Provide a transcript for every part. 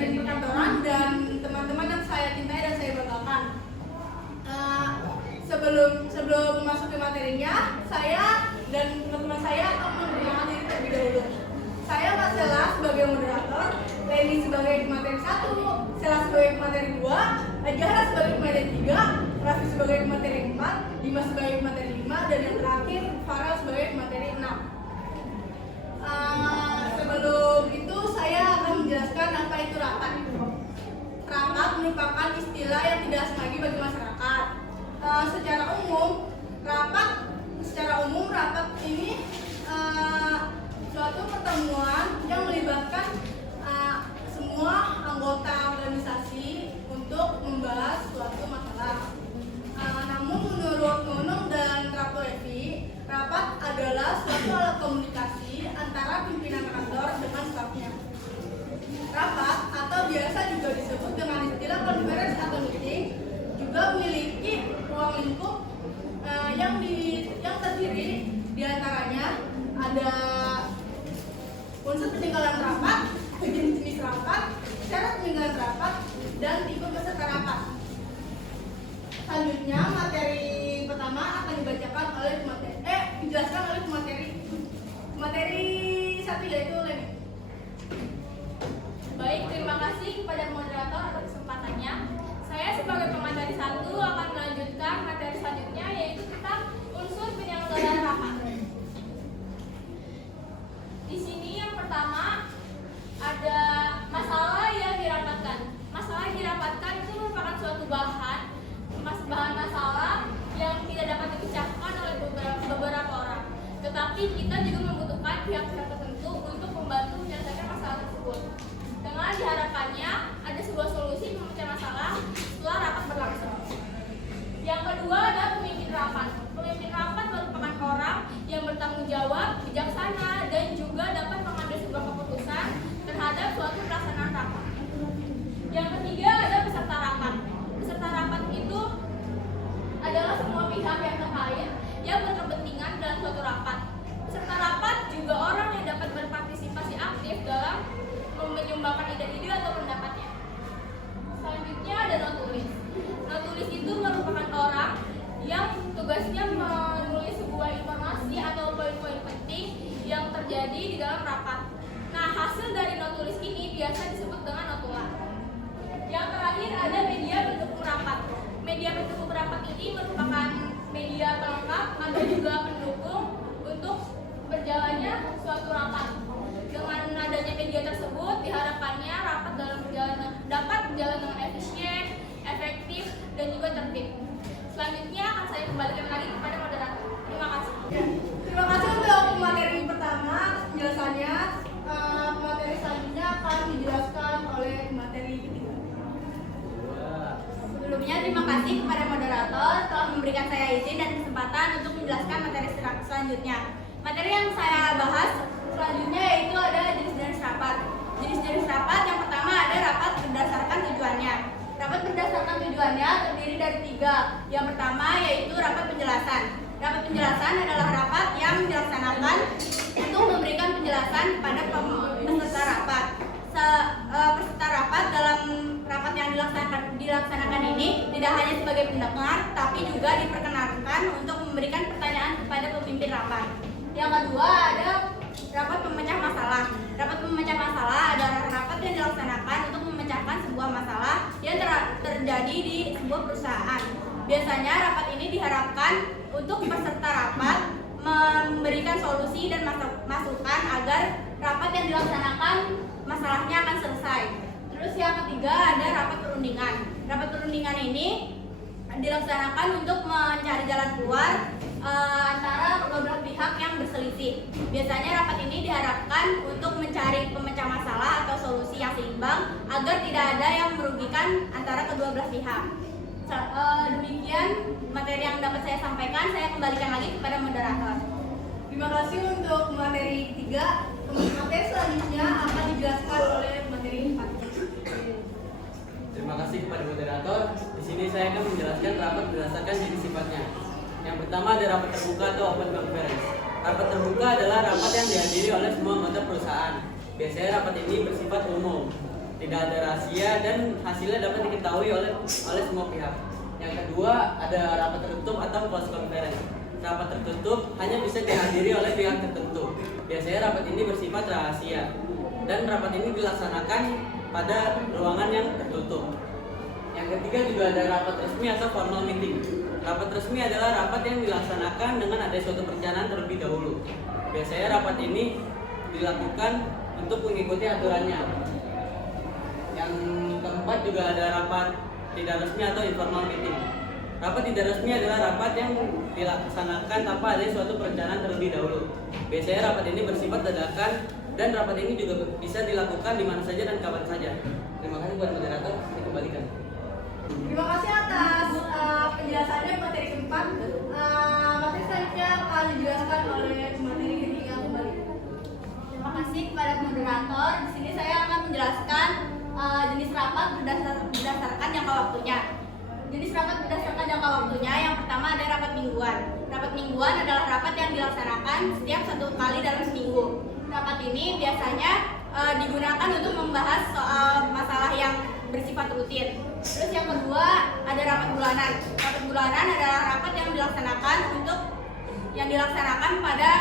pemimpin perkantoran dan teman-teman yang saya cintai dan saya banggakan. Sebelum memasuki materinya, saya dan teman-teman saya akan memperkenalkan diri terlebih dahulu. Saya Marcella sebagai moderator, Leni sebagai materi 1, Sela sebagai materi 2, Ajahra sebagai materi 3, Raffi sebagai materi 4, Dimas sebagai materi 5, dan yang terakhir Farel sebagai materi 6. Sebelum itu saya akan menjelaskan apa itu rapat. Rapat merupakan istilah yang tidak asing lagi bagi masyarakat. Secara umum rapat ini suatu pertemuan yang melibatkan semua anggota organisasi untuk membahas suatu masalah. Namun menurut Nunung dan Ratu Evi, rapat adalah suatu alat komunikasi antara pimpinan kantor dengan stafnya. Rapat atau biasa juga disebut dengan istilah konferensi atau meeting juga memiliki ruang lingkup yang terdiri diantaranya ada unsur peninggalan rapat, jenis rapat, syarat peninggalan rapat, dan tipe peserta rapat. Selanjutnya materi pertama akan dibacakan oleh dijelaskan oleh materi 1 yaitu Leni. Baik, terima kasih kepada moderator atas kesempatannya. Saya sebagai pemateri 1 akan melanjutkan materi selanjutnya yaitu tentang unsur penyelenggaraan rapat. Di sini yang pertama ada masalah yang dirapatkan. Masalah yang dirapatkan itu merupakan suatu bahan masalah yang tidak dapat dipecahkan oleh beberapa orang. Tetapi kita juga membutuhkan pihak-pihak tertentu untuk membantu menyelesaikan masalah tersebut. Dengan diharapkannya ada sebuah solusi memecah masalah setelah rapat berlangsung. Yang kedua adalah pemimpin rapat. Pemimpin rapat merupakan orang yang bertanggung jawab, bijaksana, dan juga dapat mengambil sebuah keputusan terhadap suatu pelaksanaan rapat. Yang ketiga ada peserta rapat. Peserta rapat itu adalah semua pihak yang terkait yang berkepentingan dalam suatu rapat. Peserta rapat juga orang yang dapat berpartisipasi aktif dalam menyumbangkan ide-ide atau pendapatnya. Selanjutnya ada notulis. Notulis itu merupakan orang yang tugasnya menulis sebuah informasi atau poin-poin penting yang terjadi di dalam rapat. Nah, hasil dari notulis ini biasa disebut dengan notulen. Yang terakhir ada media pendukung rapat. Media pendukung rapat ini merupakan media pelengkap atau juga pendukung untuk berjalannya suatu rapat. Dengan adanya media tersebut, diharapkannya rapat dapat berjalan dengan efisien, efektif, dan juga tertib. Selanjutnya akan saya kembalikan lagi kepada moderator. Terima kasih. Terima kasih untuk materi pertama penjelasannya. Materi selanjutnya akan dijelaskan oleh materi ketiga. Sebelumnya terima kasih kepada moderator telah memberikan saya izin dan kesempatan untuk menjelaskan materi selanjutnya. Materi yang saya bahas selanjutnya yaitu ada jenis-jenis rapat. Jenis-jenis rapat yang pertama ada rapat berdasarkan tujuannya. Rapat berdasarkan tujuannya terdiri dari 3. Yang pertama yaitu rapat penjelasan. Rapat penjelasan adalah rapat yang dilaksanakan untuk memberikan penjelasan kepada peserta rapat. Peserta rapat dalam rapat yang dilaksanakan ini tidak hanya sebagai pendengar, tapi juga diperkenankan untuk memberikan pertanyaan kepada pemimpin rapat. Yang kedua ada rapat pemecah masalah. Rapat pemecah masalah adalah rapat yang dilaksanakan untuk memecahkan sebuah masalah yang terjadi di sebuah perusahaan. Biasanya rapat ini diharapkan untuk peserta rapat memberikan solusi dan masukan agar rapat yang dilaksanakan masalahnya akan selesai. Terus yang ketiga ada rapat perundingan. Rapat perundingan ini dilaksanakan untuk mencari jalan keluar antara kedua belah pihak yang berselisih. Biasanya rapat ini diharapkan untuk mencari pemecah masalah atau solusi yang seimbang agar tidak ada yang merugikan antara kedua belah pihak. Demikian materi yang dapat saya sampaikan. Saya kembalikan lagi kepada moderator. Terima kasih untuk materi ketiga. Materi selanjutnya akan dijelaskan oleh materi 4. Terima kasih kepada moderator. Di sini saya akan menjelaskan rapat berdasarkan jenis sifatnya. Yang pertama ada rapat terbuka atau open conference. Rapat terbuka adalah rapat yang dihadiri oleh semua anggota perusahaan. Biasanya rapat ini bersifat umum. tidak ada rahasia dan hasilnya dapat diketahui oleh semua pihak. Yang kedua ada rapat tertutup atau close conference. Rapat tertutup hanya bisa dihadiri oleh pihak tertentu. Biasanya rapat ini bersifat rahasia dan rapat ini dilaksanakan pada ruangan yang tertutup. Yang ketiga juga ada rapat resmi atau formal meeting. Rapat resmi adalah rapat yang dilaksanakan dengan ada suatu perencanaan terlebih dahulu. Biasanya rapat ini dilakukan untuk mengikuti aturannya. Yang keempat juga ada rapat tidak resmi atau informal meeting. Rapat tidak resmi adalah rapat yang dilaksanakan tanpa ada suatu perencanaan terlebih dahulu. Biasanya rapat ini bersifat dadakan dan rapat ini juga bisa dilakukan di mana saja dan kapan saja. Terima kasih buat moderator, dikembalikan. Terima kasih atas penjelasannya materi keempat. Materi selanjutnya akan dijelaskan oleh materi ketiga kembali. Terima kasih kepada moderator. Di sini saya akan menjelaskan jenis rapat berdasarkan jangka waktunya. Jenis rapat berdasarkan jangka waktunya, yang pertama ada rapat mingguan. Rapat mingguan adalah rapat yang dilaksanakan setiap 1 kali dalam seminggu. Rapat ini biasanya digunakan untuk membahas soal masalah yang bersifat rutin. Terus yang kedua ada rapat bulanan. Rapat bulanan adalah rapat yang dilaksanakan pada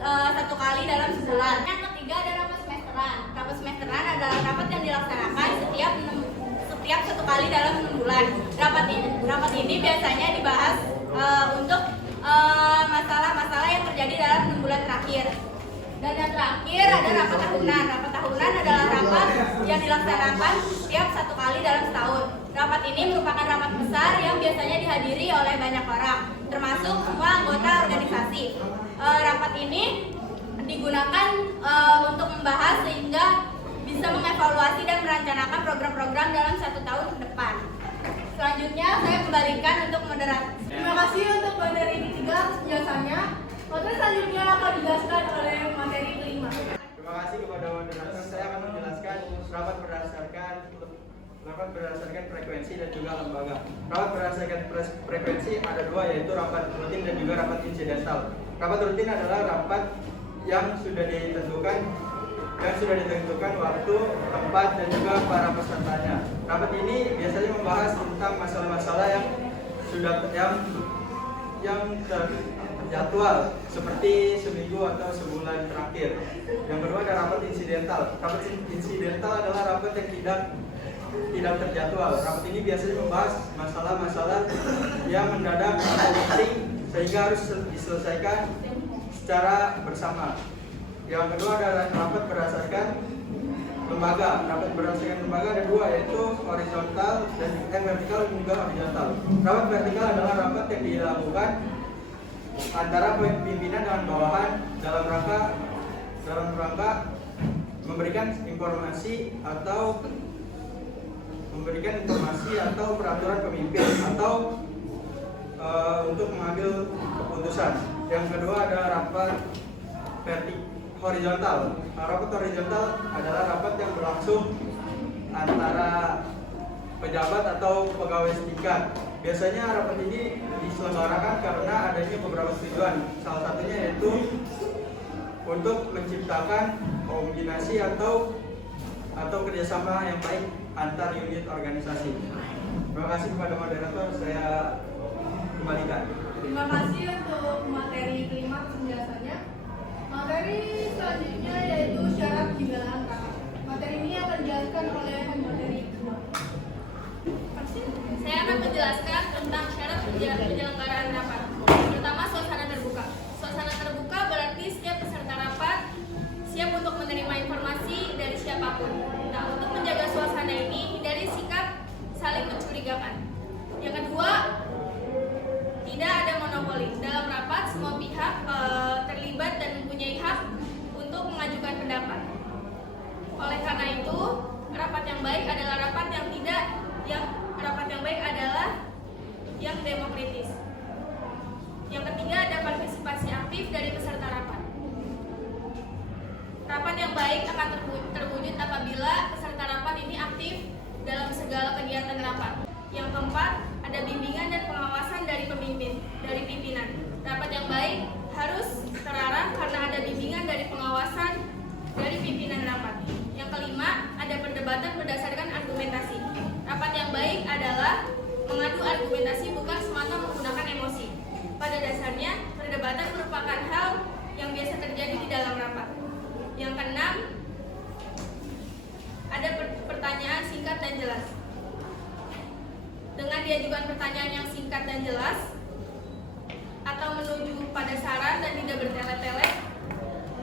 1 kali dalam sebulan. Yang ketiga ada rapat semesteran. Rapat semesteran adalah rapat yang dilaksanakan setiap 1 kali dalam 6 bulan. Rapat ini biasanya dibahas untuk masalah-masalah yang terjadi dalam 6 bulan terakhir. Dan yang terakhir ada rapat tahunan. Rapat tahunan adalah rapat yang dilaksanakan setiap 1 kali dalam setahun. Rapat ini merupakan rapat besar yang biasanya dihadiri oleh banyak orang, termasuk semua anggota organisasi. Rapat ini digunakan untuk membahas sehingga bisa mengevaluasi dan merencanakan program-program dalam 1 tahun ke depan. Selanjutnya saya kembalikan untuk moderator. Terima kasih untuk materi ketiga atas penjelasannya. Materi selanjutnya akan dijelaskan oleh materi kelima. Terima kasih kepada moderator. Saya akan menjelaskan rapat berdasarkan frekuensi dan juga lembaga. Rapat berdasarkan frekuensi ada 2, yaitu rapat rutin dan juga rapat insidental. Rapat rutin adalah rapat yang sudah ditentukan waktu, tempat, dan juga para pesertanya. Rapat ini biasanya membahas tentang masalah-masalah yang terjadwal seperti seminggu atau sebulan terakhir. Yang kedua ada rapat insidental. Rapat insidental adalah rapat yang tidak terjadwal. Rapat ini biasanya membahas masalah-masalah yang mendadak atau penting sehingga harus diselesaikan secara bersama. Yang kedua ada rapat berdasarkan lembaga. Rapat berdasarkan lembaga ada 2, yaitu horizontal dan vertikal dan juga horizontal. Rapat vertikal adalah rapat yang dilakukan antara pimpinan dengan bawahan dalam rangka memberikan informasi atau peraturan pemimpin atau untuk mengambil keputusan. Yang kedua ada rapat horizontal. Rapat horizontal adalah rapat yang berlangsung antara pejabat atau pegawai setingkat. Biasanya rapat ini diselenggarakan karena adanya beberapa tujuan. Salah satunya yaitu untuk menciptakan koordinasi atau kerjasama yang baik antar unit organisasi. Terima kasih kepada moderator. Saya kembalikan. Terima kasih untuk materi kelima atas penjelasannya. Materi selanjutnya yaitu syarat penyelenggaraan rapat. Materi ini akan dijelaskan oleh materi kedua. Saya akan menjelaskan tentang syarat penyelenggaraan rapat. Pertama, suasana terbuka. Suasana terbuka berarti setiap peserta rapat siap untuk menerima informasi dari siapapun. Nah, untuk menjaga suasana ini, hindari sikap saling mencurigakan. Yang kedua, tidak ada monopoli. Dalam rapat, semua pihak terlibat dan mempunyai hak untuk mengajukan pendapat. Oleh karena itu, rapat yang baik adalah rapat yang demokratis. Yang ketiga ada partisipasi aktif dari peserta rapat. Rapat yang baik akan terwujud apabila peserta rapat ini aktif dalam segala kegiatan rapat. Yang keempat ada bimbingan dan pengawasan dari pimpinan. Rapat yang baik harus terarah karena ada bimbingan dari pengawasan dari pimpinan rapat. Yang kelima ada perdebatan berdasarkan pertanyaan yang singkat dan jelas, atau menuju pada saran dan tidak bertele-tele.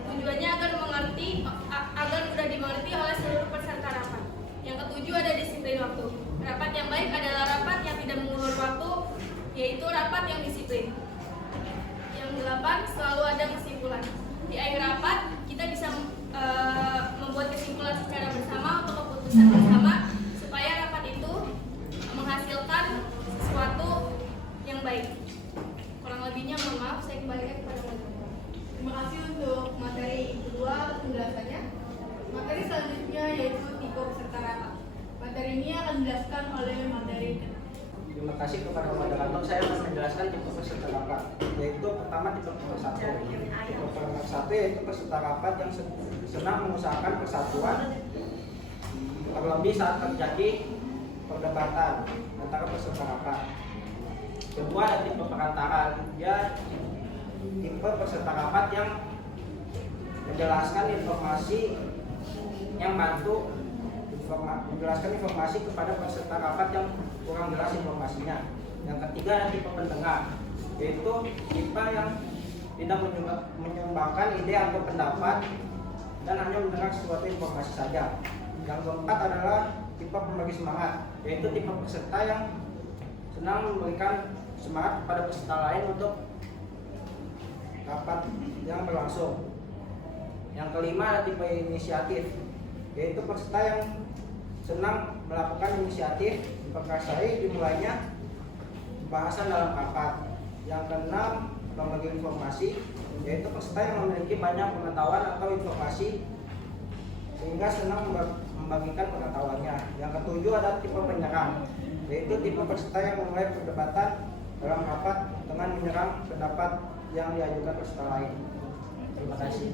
Tujuannya agar mudah dimengerti oleh seluruh peserta rapat. Yang ketujuh ada disiplin waktu. Rapat yang baik adalah rapat yang tidak mengulur waktu, yaitu rapat yang disiplin. Yang delapan, selalu ada kesimpulan. Di akhir rapat, kita bisa membuat kesimpulan secara bersama atau keputusan bersama supaya rapat itu menghasilkan sesuatu yang baik. Kurang lebihnya mohon maaf, saya kembalikan kepada moderator. Terima kasih untuk materi kedua penjelasannya. Materi selanjutnya yaitu tipe peserta rapat. Materi ini akan dijelaskan oleh materi kedua. Terima kasih kepada moderator. Saya akan menjelaskan tipe peserta rapat. Yaitu pertama tipe peserta satu. Tipe peserta satu yaitu peserta rapat yang senang mengusahakan persatuan, terlebih saat terjadi perdebatan antara peserta rapat. Kedua ada tipe perantara. Dia tipe peserta rapat yang menjelaskan informasi yang bantu menjelaskan informasi kepada peserta rapat yang kurang jelas informasinya. Yang ketiga ada tipe pendengar, yaitu tipe yang tidak menyumbangkan ide atau pendapat dan hanya mendengar suatu informasi saja. Yang keempat adalah tipe pemberi semangat, yaitu tipe peserta yang senang memberikan semangat kepada peserta lain untuk rapat yang berlangsung. Yang kelima ada tipe inisiatif, yaitu peserta yang senang melakukan inisiatif diperkasai dimulainya pembahasan dalam rapat. Yang keenam, pembagi informasi, yaitu peserta yang memiliki banyak pengetahuan atau informasi sehingga senang membagikan pengetahuannya. Yang ketujuh ada tipe penyerang, yaitu tipe peserta yang memulai perdebatan dalam rapat dengan menyerang pendapat yang diajukan peserta lain. Terima kasih.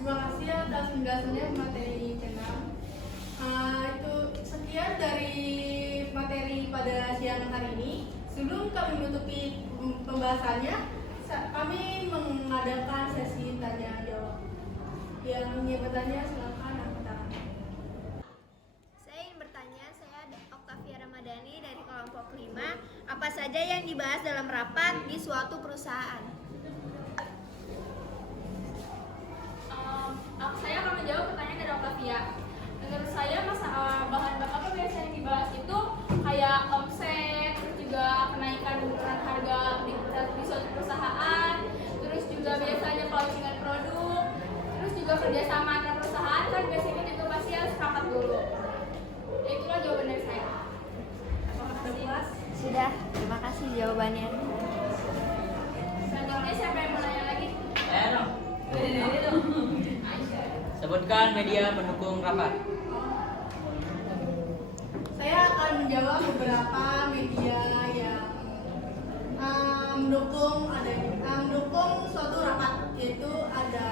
Terima kasih atas penjelasannya materi ke-6. Itu sekian dari materi pada siang hari ini. Sebelum kami menutupi pembahasannya, kami mengadakan sesi tanya jawab. Yang ingin bertanya silakan angkat tangan. Saya ingin bertanya, saya Oktavia Ramadhani dari kelompok 5. Apa saja yang dibahas dalam rapat di suatu perusahaan? Saya akan menjawab pertanyaan dari Oktavia. Menurut saya bahan apa biasa yang dibahas itu kayak omset, terus juga kenaikan beneran harga di suatu perusahaan, terus juga biasanya closingan produk, terus juga kerjasama antar perusahaan kan biasanya juga pasti harus rapat dulu. Ya, itulah jawaban dari saya. Terima kasih. Sudah, terima kasih jawabannya. Selanjutnya siapa yang mau nanya lagi? dong. Ini dong. Sebutkan media pendukung rapat. Saya akan menjawab beberapa media yang mendukung suatu rapat, yaitu ada